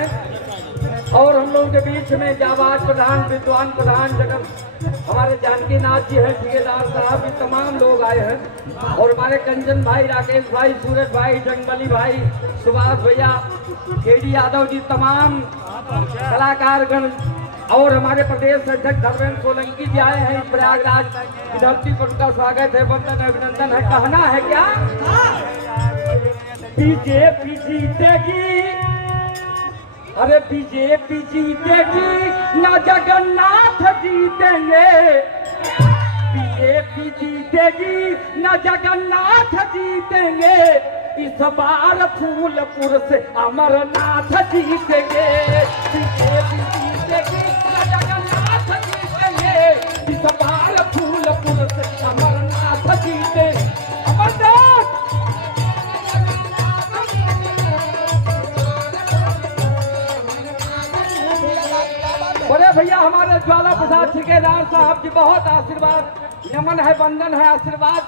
हैं। और हम लोगों के बीच में जाबाज प्रधान, विद्वान प्रधान जगत हमारे जानकी नाथ जी हैं, ठेकेदार साहब, ये तमाम लोग आए हैं। और हमारे कंचन भाई, राकेश भाई, सूरज भाई, जंगबली भाई, सुभाष भैया, केडी यादव जी, तमाम कलाकारगण और हमारे प्रदेश अध्यक्ष धर्मेंद्र सोलंकी जी आए हैं प्रयागराज की धरती पर। उनका स्वागत है, वंदन अभिनंदन है। कहना है क्या? बीजेपी जीतेगी, अरे बीजेपी जीतेगी, ना जगन्नाथ जीतेंगे। बीजेपी जीतेगी, ना जगन्नाथ जीतेंगे। इस बार फूलपुर से अमरनाथ जीतेंगे। बीजेपी जीतेगी, ना जगन्नाथ जीतेंगे। इस बार फूलपुर से अमरनाथ जीते। अमरनाथ बड़े भैया हमारे ज्वाला प्रसाद ठेकेदार साहब जी, बहुत आशीर्वाद, नमन है, वंदन है, आशीर्वाद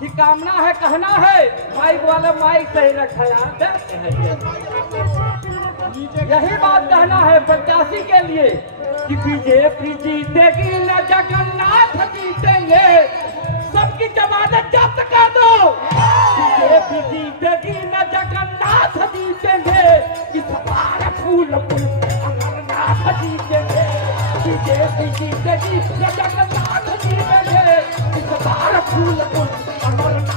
की कामना है। कहना है माइक वाला माइक सही रखा यार, यही बात कहना है प्रत्याशी के लिए कि बीजेपी जीतेगी, न जगन्नाथ जीतेंगे। सबकी जमानत जब्त कर दो। बीजेपी जीतेगी, न जगन्नाथ जीतेंगे। इस बार फूलपुर अमरनाथ जीतेंगे। बीजेपी जीतेगी, न जगन्नाथ जीतेंगे। इस बार फूलपुर अमरनाथ।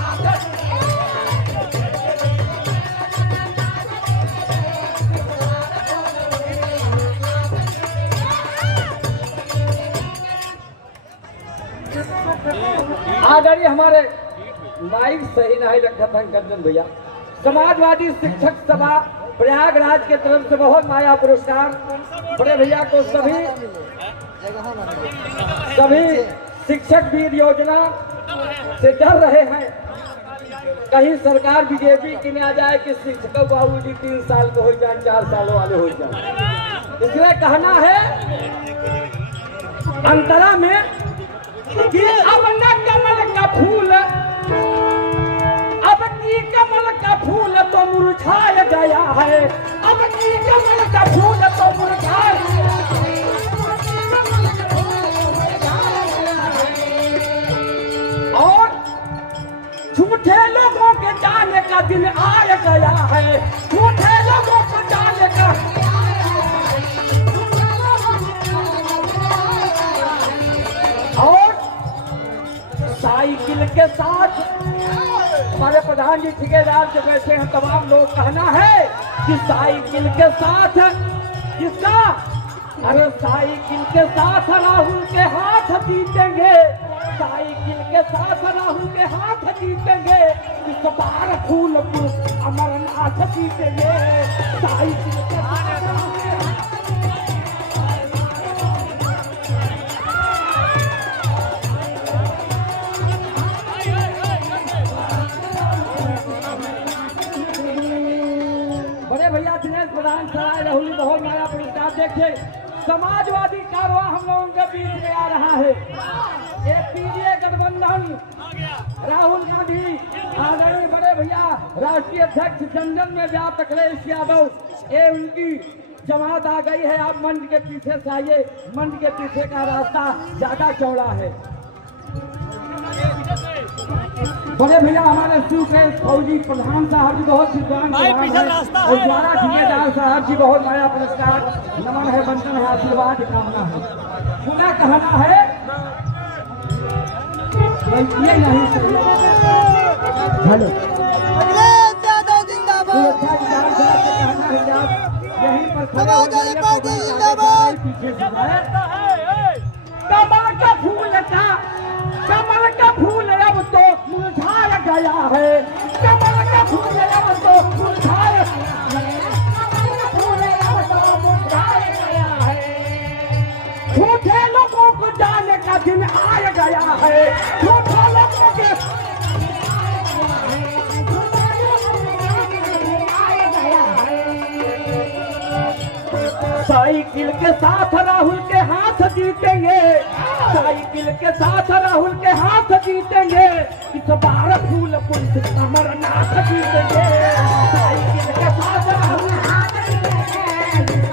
आदरणीय हमारे माइक सही नहीं रखा था कंचन भैया। समाजवादी शिक्षक सभा प्रयागराज के तरफ से बहुत माया पुरस्कार बड़े भैया को। सभी शिक्षक भी योजना से डर रहे हैं कहीं सरकार बीजेपी की न आ जाए कि शिक्षकों बाबू जी 3 साल को हो जाए, 4 साल वाले हो जाए। इसलिए कहना है अंतरा में कि अब न कमल का फूल, अब की कमल का फूल तो मुरझाया गया है। अब की कमल का फूल तो मुरझाया गया है। और झूठे लोगों के जाने का दिन आ गया है। झूठे लोगों को जाने का साइकिल के साथ हमारे प्रधान जी ठेकेदार जो बैठे हैं तमाम लोग, कहना है कि साइकिल के साथ किसका? अरे साइकिल के साथ राहुल के हाथ जीतेंगे। साइकिल के साथ राहुल के हाथ जीतेंगे। इस बार फूलपुर अमरनाथ जीतेंगे। साइकिल के साथ राहुल के हाथ। भैया दिनेश प्रधान सराय राहुल बहुत नया पुरस्कार। देखे समाजवादी कारवा हम लोगों के बीच में आ रहा है। एक पीडीए गठबंधन, राहुल गांधी, आदरणीय बड़े भैया राष्ट्रीय अध्यक्ष जनरल में व्याप्त अखिलेश यादव, ये उनकी जमात आ गई है। आप मंच के पीछे से आइए, मंच के पीछे का रास्ता ज्यादा चौड़ा है। बड़े भैया हमारे शिव के फौजी प्रधान साहब जी बहुत विद्वान और द्वारा ठेकेदार साहब जी बहुत नया पुरस्कार, नमन है, वंदन है, आशीर्वाद कामना है। पुनः कहना है ये नहीं सही। हेलो यहीं पर कमल का फूल था, कमल का फूल अब तो मुरझाया गया है। कमल का फूल अब तो मुरझाया गया है। झूठे लोगों को जाने का दिन आ गया है। झूठे लोगों के साइकिल के साथ राहुल के हाथ जीतेंगे। साइकिल के साथ राहुल के हाथ जीतेंगे। इस बार फूलपुर से अमरनाथ जीतेंगे। साइकिल के साथ राहुल हाथ जीतेंगे।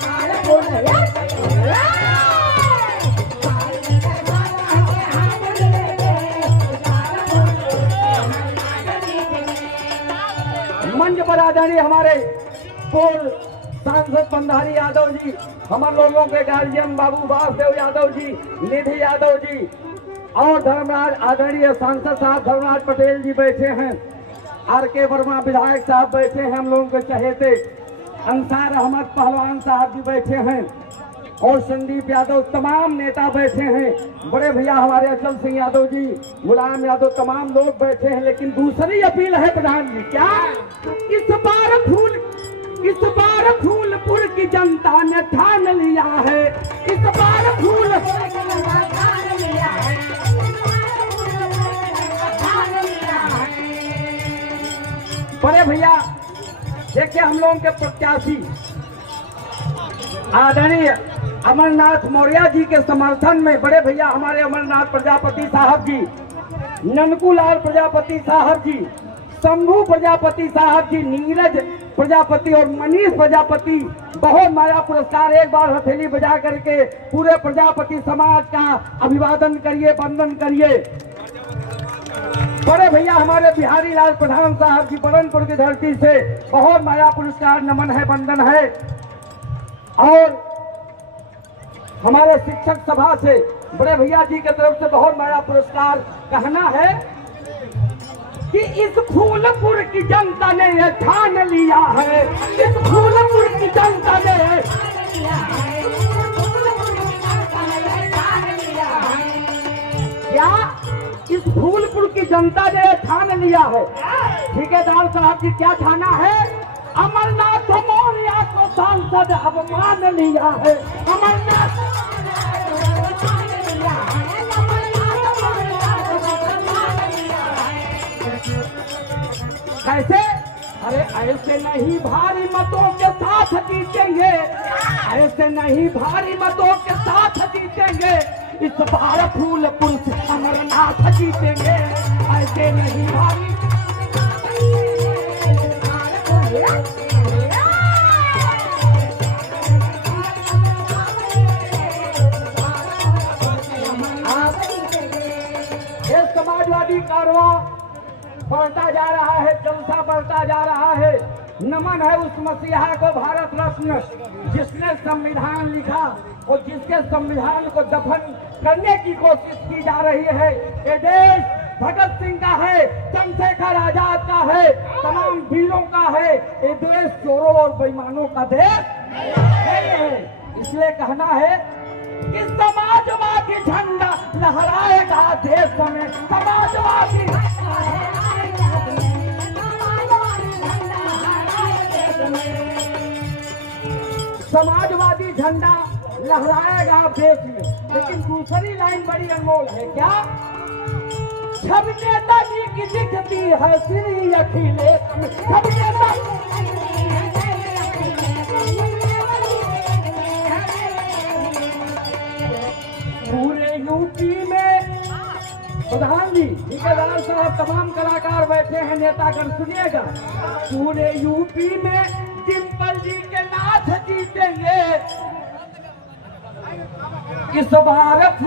आदरणीय हमारे पूर्व सांसद बंधारी यादव जी, हमारे लोगों के गार्जियन बाबू वासुदेव यादव जी, निधि यादव जी और धर्मराज आदरणीय सांसद साहब धर्मराज पटेल जी बैठे हैं, आर.के. वर्मा विधायक साहब बैठे हैं, हम लोगों के चहेते अंसार अहमद पहलवान साहब भी बैठे हैं और संदीप यादव, तमाम नेता बैठे हैं, बड़े भैया हमारे अचल सिंह यादव जी, मुलायम यादव, तमाम लोग बैठे हैं। लेकिन दूसरी अपील है प्रधान जी, क्या इस बार फूलपुर की जनता ने ठान लिया है, इस बार फूलपुर की जनता ठान लिया है, बड़े भैया देखिए हम लोगों के प्रत्याशी आदरणीय अमरनाथ मौर्य जी के समर्थन में बड़े भैया हमारे अमरनाथ प्रजापति साहब जी, ननकूलाल प्रजापति साहब जी, शंभू प्रजापति साहब जी, नीरज प्रजापति और मनीष प्रजापति बहुत माया पुरस्कार, एक बार हथेली बजा करके पूरे प्रजापति समाज का अभिवादन करिए, वंदन करिए। बड़े भैया हमारे बिहारी लाल प्रधान साहब जी बरनपुर की धरती से बहुत माया पुरस्कार, नमन है, वंदन है। और हमारे शिक्षक सभा से बड़े भैया जी की तरफ से बहुत माया पुरस्कार। कहना है कि इस फूलपुर की जनता ने यह ठान लिया है, इस फूलपुर की जनता ने क्या इस फूलपुर की जनता ने ठान लिया है। ठेकेदार साहब जी क्या ठाना है? अमरनाथ मौर्य को सांसद अब मान लिया है, अमरनाथ कैसे? अरे ऐसे नहीं भारी मतों के साथ जीतेंगे, ऐसे नहीं भारी मतों के साथ जीतेंगे, इस बार फूलपुर से अमरनाथ जीतेंगे, ऐसे नहीं भारी। ये समाजवादी कारवां बढ़ता जा रहा है, जलसा बढ़ता जा रहा है। नमन है उस मसीहा को, भारत रत्न, जिसने संविधान लिखा और जिसके संविधान को दफन करने की कोशिश की जा रही है। ये देश भगत सिंह का है, चंद्रशेखर आजाद का है, तमाम वीरों का है। ये देश चोरों और बेईमानों का देश नहीं है। इसलिए कहना है कि समाजवादी झंडा लहराएगा देश में, समाजवादी झंडा लहराएगा देश में। लेकिन दूसरी लाइन बड़ी अनमोल है, क्या? सब नेताजी की दिखती है श्री अखिलेश में, सब नेता पूरे यूपी में प्रधान जी, ठेकेदार साहब, तमाम कलाकार बैठे हैं, नेतागण सुनिएगा। पूरे यूपी में डिम्पल जी के नाथ जीतेंगे इस बार।